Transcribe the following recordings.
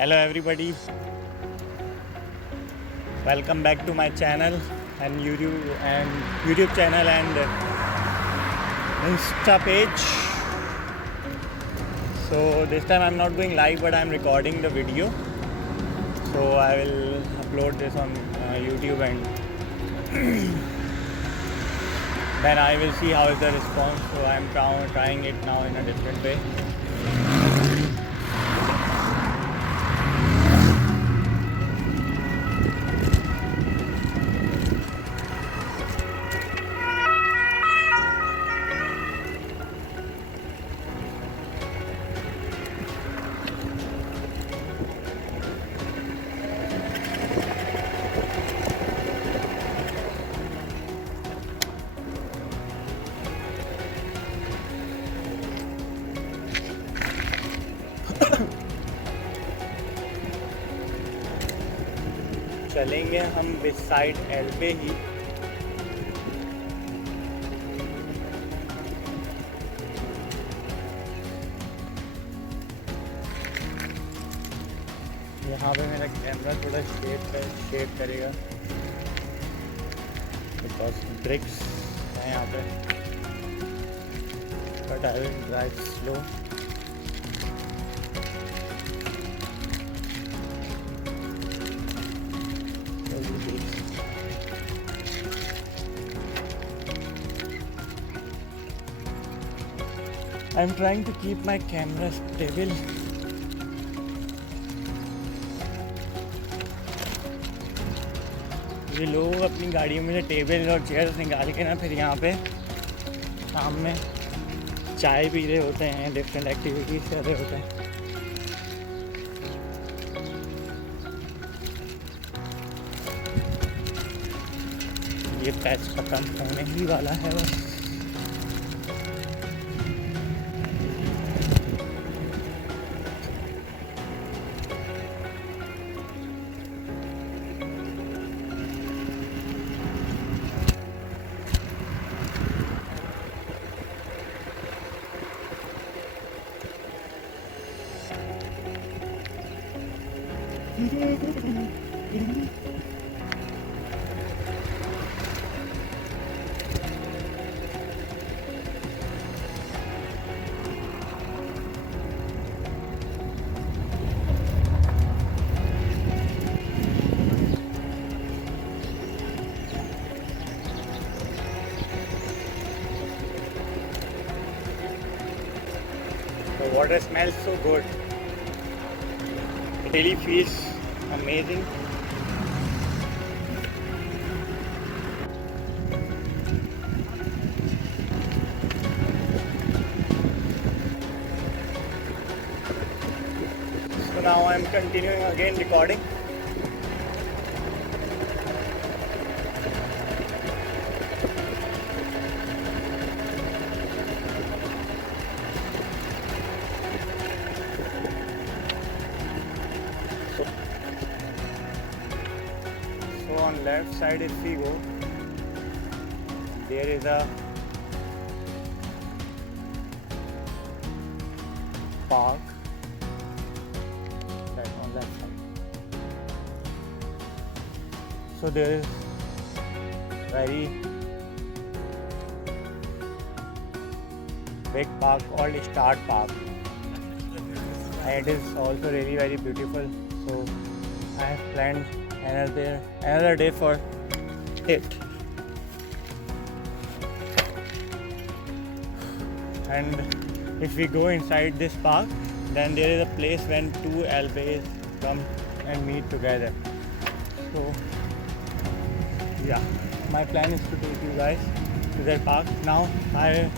Hello everybody, welcome back to my channel and YouTube channel and Insta page. So this time I'm not going live, but I'm recording the video. So I will upload this on YouTube and then I will see how is the response. So I'm trying it now in a different way. चलेंगे हम इस side L पे ही। यहाँ पे मेरा camera थोड़ा shake करेगा because BRICS है यहाँ पे, but I will drive slow. I'm trying to keep my camera stable. ये लोग अपनी गाड़ियों में से टेबल और चेयर्स निकाल के ना फिर यहाँ पे शाम में चाय पी रहे होते हैं, डिफरेंट एक्टिविटीज़ कर रहे होते हैं। ये पैच खत्म होने ही वाला है बस। The water smells so good. It really feels amazing. So now I'm continuing again recording. So on left side if we go, there is a park right on left side. So there is very big park called Start Park, and it is also really very beautiful. So I have planned another day for it. And if we go inside this park, then there is a place when two albays come and meet together. So yeah, my plan is to take you guys to that park. Now I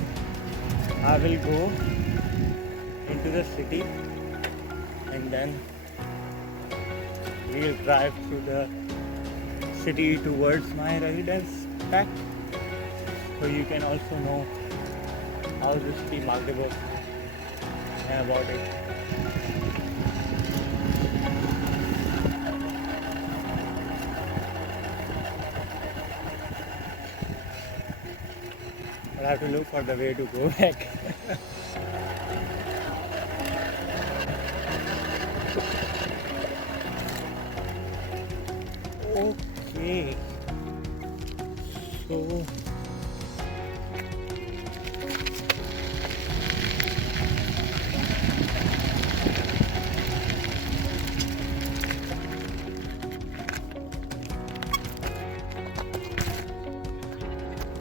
will go into the city and then we will drive through the city towards my residence back, so you can also know how the city Magdeburg and about it. But I have to look for the way to go back. Okay. So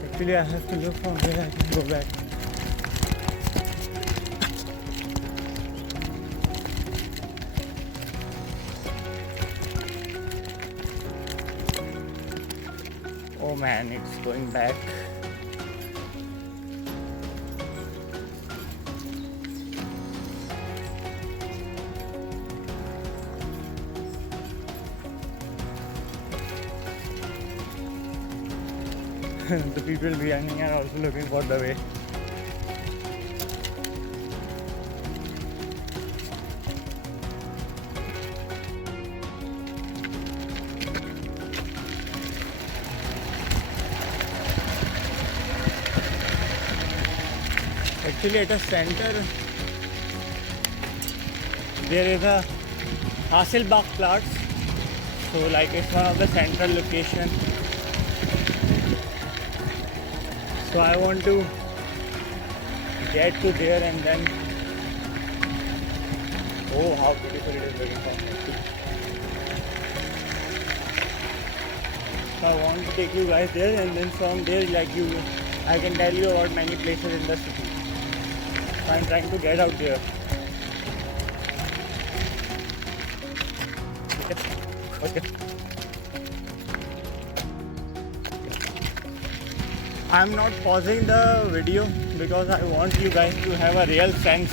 actually I have to look from where I can go back. Oh man, it's going back. The people behind are also looking for the way. Actually, at the center, there is a Hasselbach Platz. So, like, it's one of the central location. So, I want to get to there and then. Oh, how beautiful it is looking from here. So, I want to take you guys there, and then from there, like I can tell you about many places in the city. So I'm trying to get out there. Okay. I'm not pausing the video because I want you guys to have a real sense,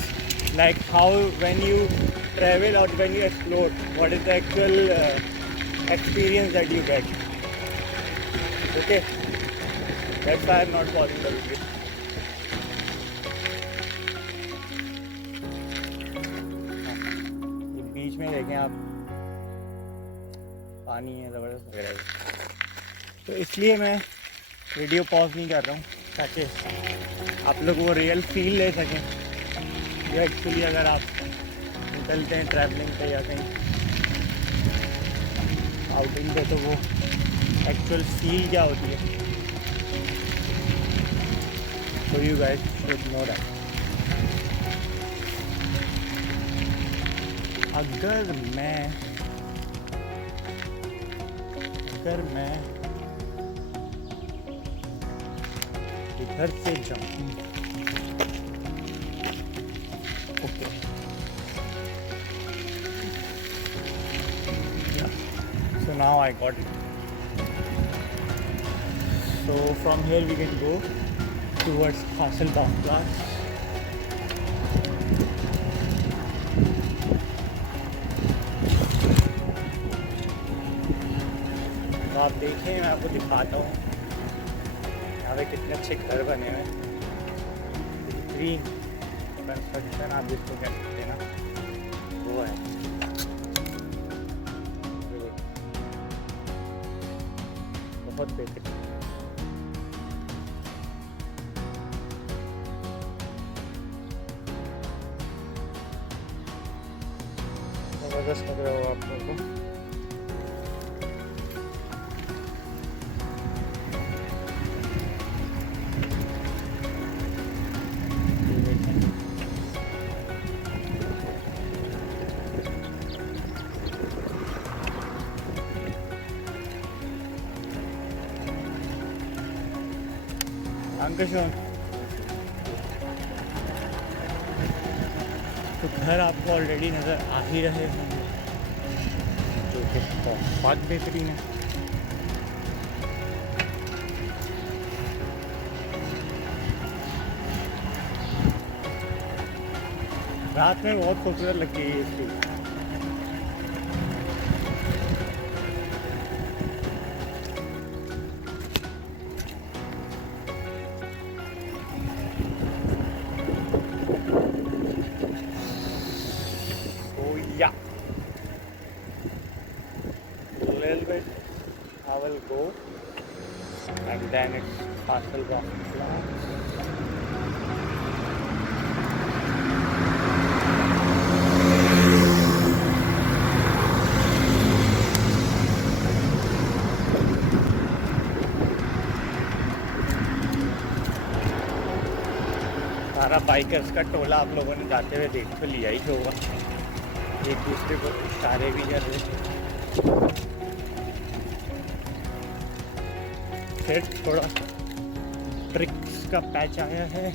like how when you travel or when you explore, what is the actual experience that you get. Okay, that's why I'm not pausing the video. बीच में देखें आप, पानी है ज़बरदस्त लग रहा है, तो इसलिए मैं वीडियो पॉज नहीं कर रहा हूँ ताकि आप लोग वो रियल फील ले सकें। या एक्चुअली अगर आप निकलते हैं ट्रैवलिंग पे या कहीं आउटिंग पे, तो वो एक्चुअल फील क्या होती है, तो you guys should know that. अगर मैं इधर से जाऊँ, okay, so now I got it. So from here we can go towards Hasselbach Platz. तो आप देखें, मैं आपको दिखाता हूँ यहाँ पे कितने अच्छे घर बने हुए हैं। ग्रीन कंस्ट्रक्शन आप जिसको कह सकते हैं ना, वो है। बहुत बेहतरीन। जबरदस्त लग रहा होगा आप लोगों को। तो घर आपको ऑलरेडी नज़र आ ही रहे होंगे, जो कि बहुत बेहतरीन है। रात में बहुत खूबसूरत लगती है ये चीज़। Yeah, a little bit I will go, and then it's Hasselbach Platz. सारा बाइकर्स का टोला आप लोगों ने जाते हुए देख तो लिया ही होगा, एक दूसरे को इशारे भी कर रहे। फिर थोड़ा ट्रिक्स का पैच आया है,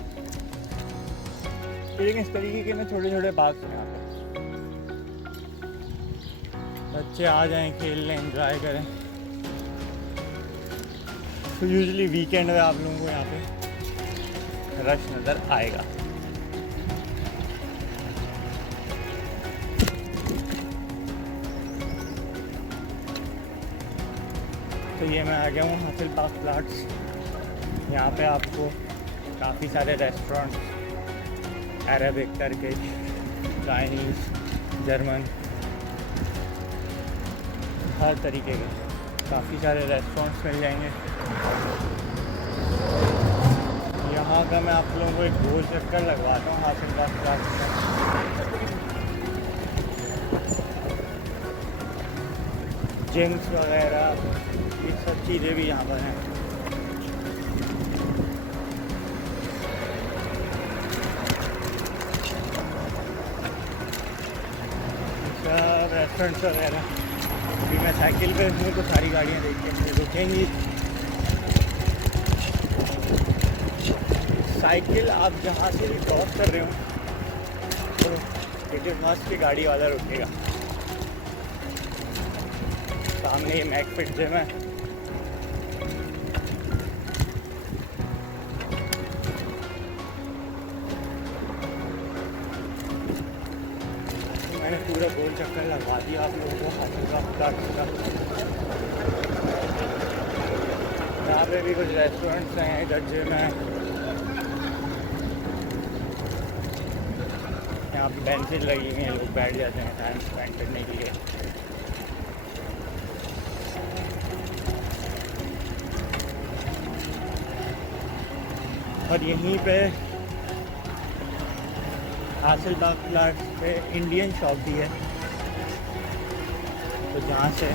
लेकिन इस तरीके के ना छोटे छोटे बाग हैं यहाँ पे, बच्चे आ जाएं, खेल लें, एंजॉय करें। तो यूजुअली वीकेंड में आप लोगों को यहाँ पे रश नज़र आएगा। तो ये मैं आ गया हूँ हासिल बाग प्लाट्स। यहाँ पे आपको काफ़ी सारे restaurants, Arabic, Turkish, Chinese, German, हर तरीके के काफ़ी सारे रेस्टोरेंट्स मिल जाएंगे। यहाँ का मैं आप लोगों को एक गोल चक्कर लगवाता हूँ हासिल बाग प्लाट्स का। जिम्स वगैरह ये सब चीज़ें भी यहाँ पर हैं। सब रेस्टोरेंट्स वगैरह। अभी मैं साइकिल पे हूँ तो सारी गाड़ियाँ देख के मुझे रुकेंगी। साइकिल आप जहाँ से भी क्रॉस कर रहे हो तो इट इज़ मस्ट की गाड़ी वाला रुकेगा। सामने ये मैकफिट जिम है। मैंने पूरा गोल चक्कर लगवा दिया आप लोगों को हासिल बाग प्लाट्स का। यहाँ पे भी कुछ रेस्टोरेंट्स हैं, इधर जिम है। यहाँ पे बेंचेज लगी हुई हैं, लोग बैठ जाते हैं टाइम स्पेंड करने के लिए। और यहीं पे हासिल बाग प्लाट पे इंडियन शॉप भी है, तो जहाँ से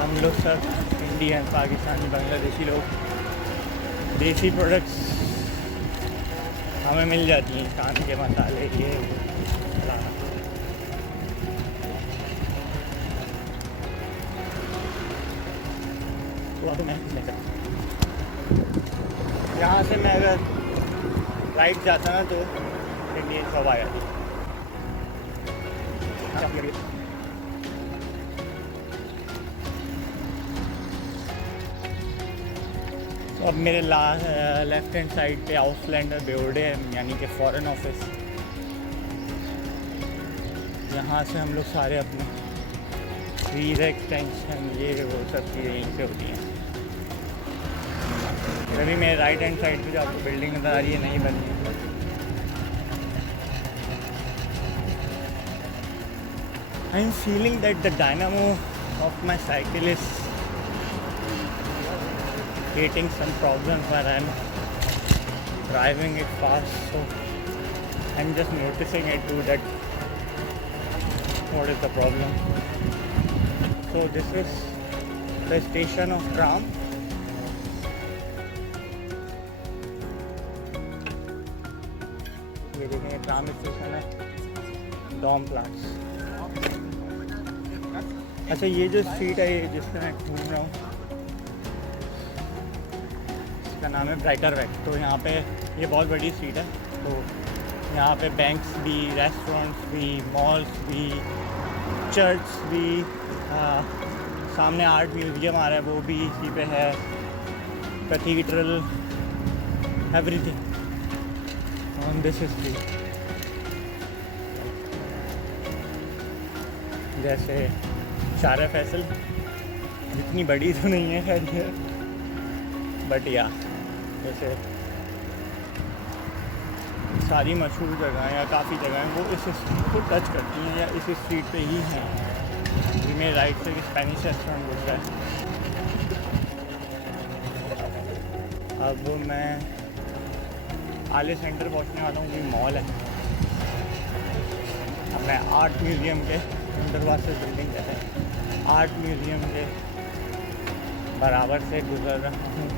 हम लोग सब इंडियन, पाकिस्तानी, बांग्लादेशी लोग देसी प्रोडक्ट्स हमें मिल जाती हैं, कान के मसाले, ये फलाना। तो अब मैं यहाँ से मैं अगर राइट जाता ना तो इंडियन शॉप आ जाती। तो अब मेरे लेफ्ट हैंड साइड पे आउसलैंडर बेओडे है, यानी कि फॉरेन ऑफिस। यहाँ से हम लोग सारे अपने वीज़ा एक्सटेंशन, ये वो सब चीज़ें यहीं से होती हैं। अभी मेरे राइट हैंड साइड पे जो आपको बिल्डिंग नज़र आ रही है नहीं बनी है। I am feeling that the dynamo of my cycle is creating some problems when I'm driving it fast, so I'm just noticing it too, that what is the problem. So this is the station of tram. ये देखेंगे tram station है, Dom plots. अच्छा, ये जो street है ये जिसमें मैं घूम रहा हूँ इसका नाम है ब्राइटर वेक। तो यहाँ पे ये बहुत बड़ी स्ट्रीट है, तो यहाँ पे बैंक्स भी, रेस्टोरेंट्स भी, मॉल्स भी, चर्च भी, सामने आर्ट म्यूज़ियम आ रहा है वो भी इसी पे है, cathedral, everything on this street. जैसे शारा फैसल, जितनी बड़ी तो नहीं है खैर ये, बट या जैसे सारी मशहूर जगह या काफ़ी जगह वो इस स्ट्रीट को टच करती हैं या इस स्ट्रीट पे ही हैं। मेरे राइट से स्पेनिश रेस्टोरेंट घुस रहा है। अब मैं आले सेंटर पहुंचने वाला हूँ, ये मॉल है। अब मैं आर्ट म्यूज़ियम के अंडरवाटर बिल्डिंग है, आर्ट म्यूज़ियम के बराबर से गुजर रहा हूँ।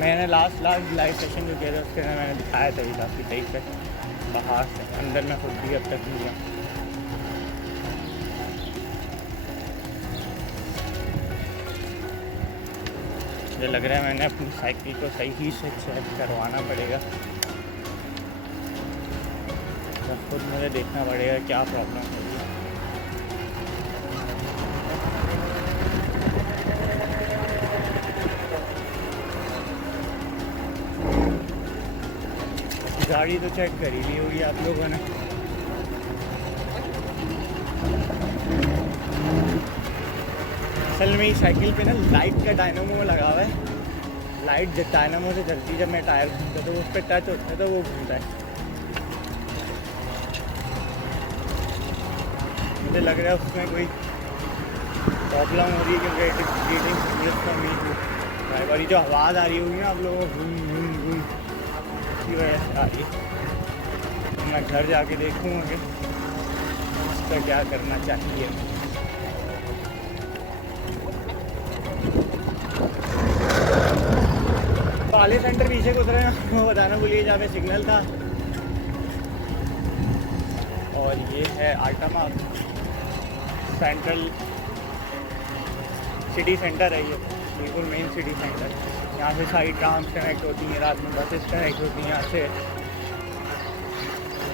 मैंने लास्ट लाइव सेशन जो किया था उसके अंदर मैंने दिखाया था ये काफ़ी सही से बाहर से। अंदर में खुद भी अब तक नहीं हुआ। मुझे लग रहा है मैंने अपनी साइकिल को सही से चेक करवाना पड़ेगा, तो खुद मुझे देखना पड़ेगा क्या प्रॉब्लम है। गाड़ी तो चेक कर ही ली होगी आप लोगों ने। असल में ही साइकिल पे ना लाइट का डायनामो लगा हुआ है। लाइट जब डायनामो से चलती है, जब मैं टायर घूमता तो उस पर टच होता है तो वो घूमता है। मुझे लग रहा है उसमें कोई प्रॉब्लम हो रही है क्योंकि बड़ी जो आवाज़ आ रही होगी ना आप लोगों को घूम की वजह से आ रही है। तो मैं घर जाके देखूँगा कि उसका क्या करना चाहिए। वाले सेंटर पीछे को उतरे वो बताना भूलिए जहाँ पे सिग्नल था। और ये है आल्टामा सेंट्रल सिटी सेंटर है, ये बिल्कुल मेन सिटी सेंटर। यहाँ से सारी ट्राम्स कनेक्ट होती हैं, रात में बसेस कनेक्ट होती हैं। यहाँ से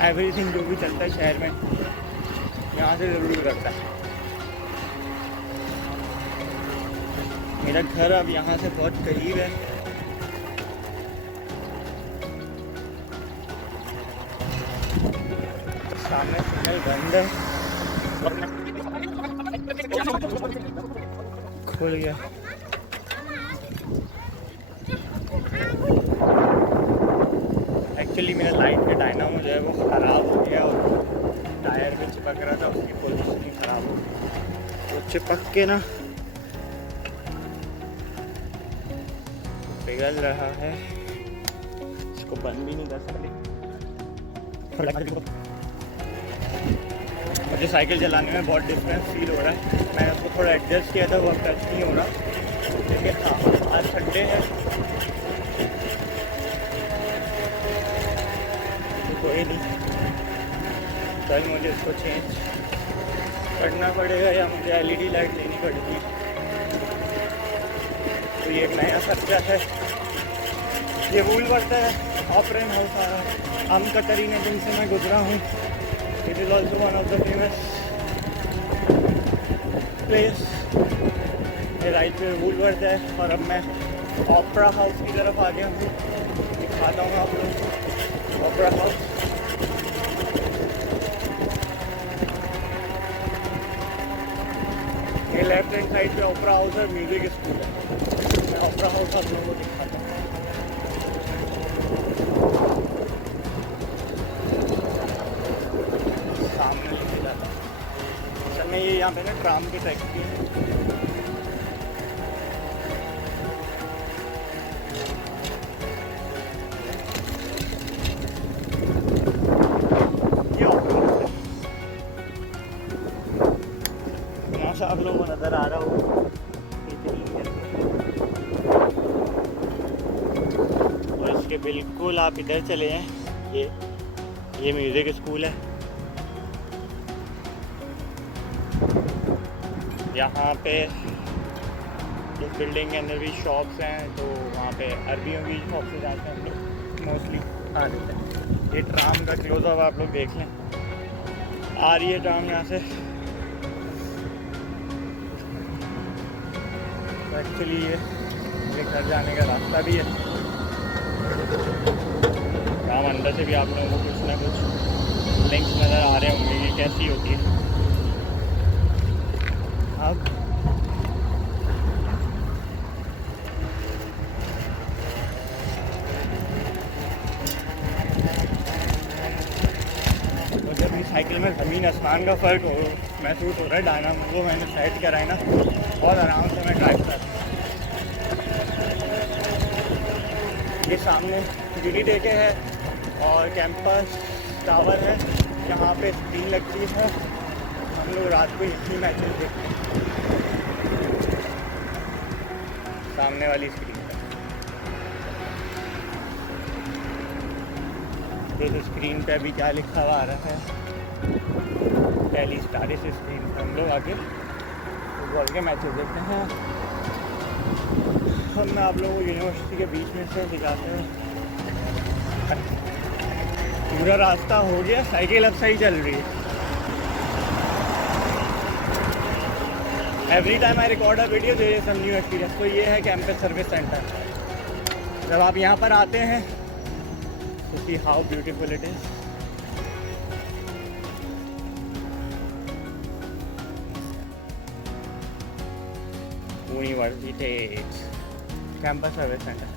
एवरीथिंग जो भी चलता है शहर में यहाँ से ज़रूर करता है। मेरा घर अब यहाँ से बहुत करीब है। सामने सिग्नल बंद है, खुल गया। एक्चुअली मेरा लाइट का डायनामो जो है वो ख़राब हो गया और टायर में चिपक रहा था, उसकी पोजीशन ख़राब हो गई। तो चिपक के ना पिघल रहा है, इसको बंद भी नहीं कर सकते। मुझे साइकिल चलाने में बहुत डिफरेंस फील हो रहा है। मैंने उसको थोड़ा एडजस्ट किया था, वो अब टच नहीं हो रहा। लेकिन हाँ, आज संडे है, कोई नहीं, कल मुझे इसको चेंज करना पड़ेगा या मुझे एलईडी लाइट लेनी पड़ेगी। तो ये एक नया खर्चा है। ये वूल पड़ता है, ऑपरेन हाउस आ रहा है। हम कटरीना दिन से मैं गुजरा हूँ। It is also one of the famous place. ये राइट पे वूलवर्थ है और अब मैं ओपेरा हाउस की तरफ आ गया हूँ। दिखाता हूँ आप लोग ओपेरा हाउस। ये लेफ्ट हैंड साइड पे ओपेरा हाउस है, म्यूजिक स्कूल है। मैं ओपेरा हाउस आप लोगों को दिखाता हूँ। सामने लेके जाता हूँ। असल में ये यहाँ पे ना ट्राम की फैक्ट्री है। आप लोगों को नज़र आ रहा हो और इसके बिल्कुल आप इधर चले हैं। ये म्यूज़िक स्कूल है। यहाँ पे इस बिल्डिंग के अंदर भी शॉप्स हैं, तो वहाँ पे अरबियों की शॉप से जाते हैं हम लोग मोस्टली आ देते हैं। ये ट्राम का क्लोजअप आप लोग देख लें, आ रही है ट्राम यहाँ से। एक्चुअली ये घर जाने का रास्ता भी है। ट्राम अंदर से भी आप लोगों को कुछ ना कुछ लिंक्स नज़र आ रहे होंगे कि कैसी होती है। अब मुझे अपनी साइकिल में ज़मीन आसमान का फ़र्क महसूस हो रहा है। डायनामो को मैंने सेट करा है ना, बहुत आराम से मैं ड्राइव करता हूँ। ये सामने गिरी डेके है और कैंपस टावर है, यहाँ पे स्क्रीन लगती है। हम लोग रात को यही मैचेस देखते हैं सामने वाली स्क्रीन पर। तो स्क्रीन पे अभी क्या लिखा हुआ आ रहा है, पहली स्टार इस स्क्रीन पर हम लोग आगे फुटबॉल के मैचेस देखते हैं। हम मैं आप लोगों को यूनिवर्सिटी के बीच में से दिखाते हैं। पूरा रास्ता हो गया, साइकिल अब सही चल रही है। Every time I record a video there is some new experience. तो ये है कैंपस सर्विस सेंटर। जब आप यहाँ पर आते हैं तो see how beautiful it is. University campus service centre.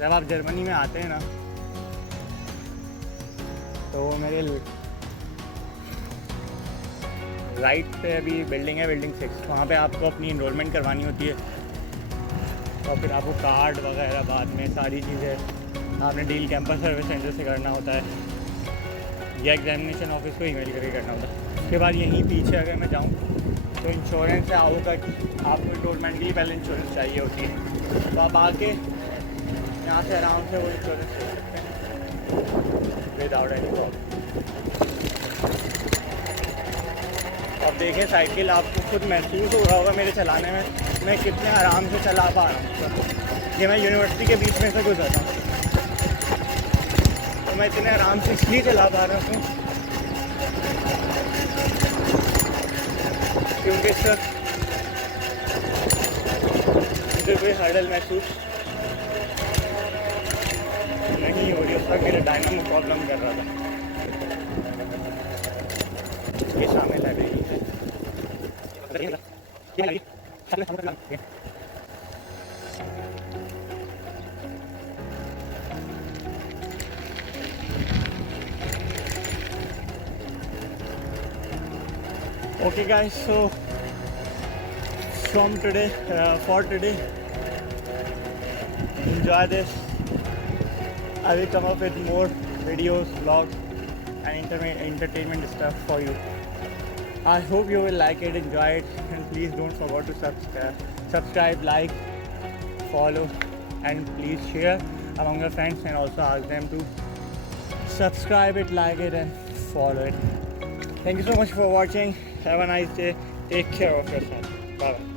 जब आप जर्मनी में आते हैं ना तो मेरे राइट पे अभी बिल्डिंग है, बिल्डिंग 6। वहाँ पे आपको अपनी इनरोलमेंट करवानी होती है और फिर आपको कार्ड वगैरह बाद में सारी चीज़ें आपने डील कैंपस सर्विस सेंटर से करना होता है या एग्जामिनेशन ऑफिस को ईमेल करके करना होता है। उसके बाद यहीं पीछे अगर मैं जाऊँ तो इंश्योरेंस है आओ तक आपको इनरोलमेंट के लिए पहले इंश्योरेंस चाहिए होती है। तो आप आके यहाँ से आराम से वो इंश्योरेंस ले सकते हैं विदाउट एनी प्रॉब्लम। अब देखें साइकिल आपको खुद महसूस हो रहा होगा मेरे चलाने में मैं कितने आराम से चला पा रहा हूँ। ये मैं यूनिवर्सिटी के बीच में से गुजर रहा हूँ तो मैं इतने आराम से इसलिए चला पा रहा हूँ क्योंकि सर इधर कोई हर्डल महसूस नहीं हो रही। उस वक्त मेरे डायनामो प्रॉब्लम कर रहा था। ये शामिल है नहीं है। Okay guys, so from today for today enjoy this. I will come up with more videos, vlogs and entertainment stuff for you. I hope you will like it, enjoy it, and please don't forget to subscribe, like, follow and please share among your friends and also ask them to subscribe it, like it and follow it. Thank you so much for watching. Have a nice day. Take care of yourself. Bye.